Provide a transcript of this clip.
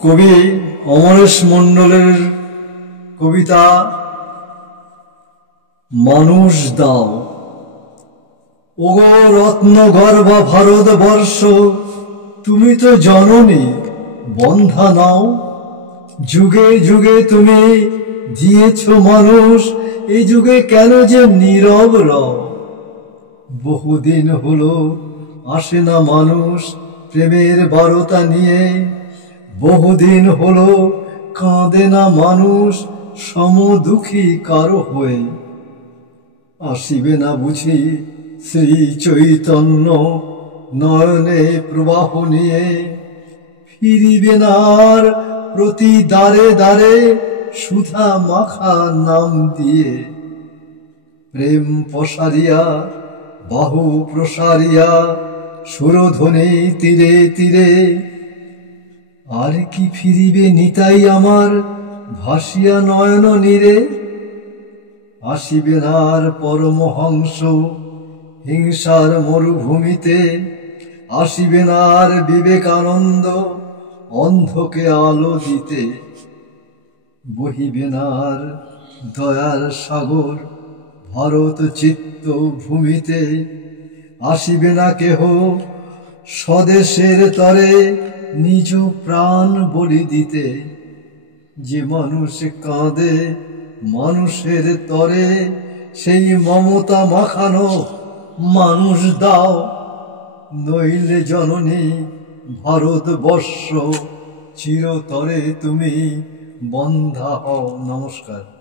কবি অমরেশ মণ্ডলের কবিতা মানুষ দাও। ওগো রত্নগর্ভা ভারতবর্ষ, তুমি তো জননী, বন্ধা নাও। যুগে যুগে তুমি দিয়েছ মানুষ, এই যুগে কেন যে নীরব রও? বহুদিন হলো আসে না মানুষ প্রেমের বারতা নিয়ে, বহুদিন হলো কাঁদে না মানুষ সমদুঃখী কারো হয়ে। আসিবে না বুঝি শ্রী চৈতন্য নয়নে প্রবাহ নিয়ে? ফিরিবে না আর প্রতি দ্বারে দ্বারে সুধা মাখা নাম দিয়ে? প্রেম পসারিয়া বাহু প্রসারিয়া সুরধ্বনি তীরে তীরে, আর কি ফিরিবে নিতাই আমার ভাসিয়া নয়ন নীরে? আসিবে না আর পরমহংস হিংসার মরুভূমিতে, আসিবে না আর বিবেকানন্দ অন্ধকে আলো দিতে। বহিবে না আর দয়ার সাগর ভারত চিত্ত ভূমিতে, আসিবে না কেহ স্বদেশের তরে নিজ প্রাণ বলি দিতে। যে মানুষ কাঁদে মানুষের তরে, সেই মমতা মাখানো মানুষ দাও। নইলে জননী ভারতবর্ষ চিরতরে তুমি বন্ধা হও। নমস্কার।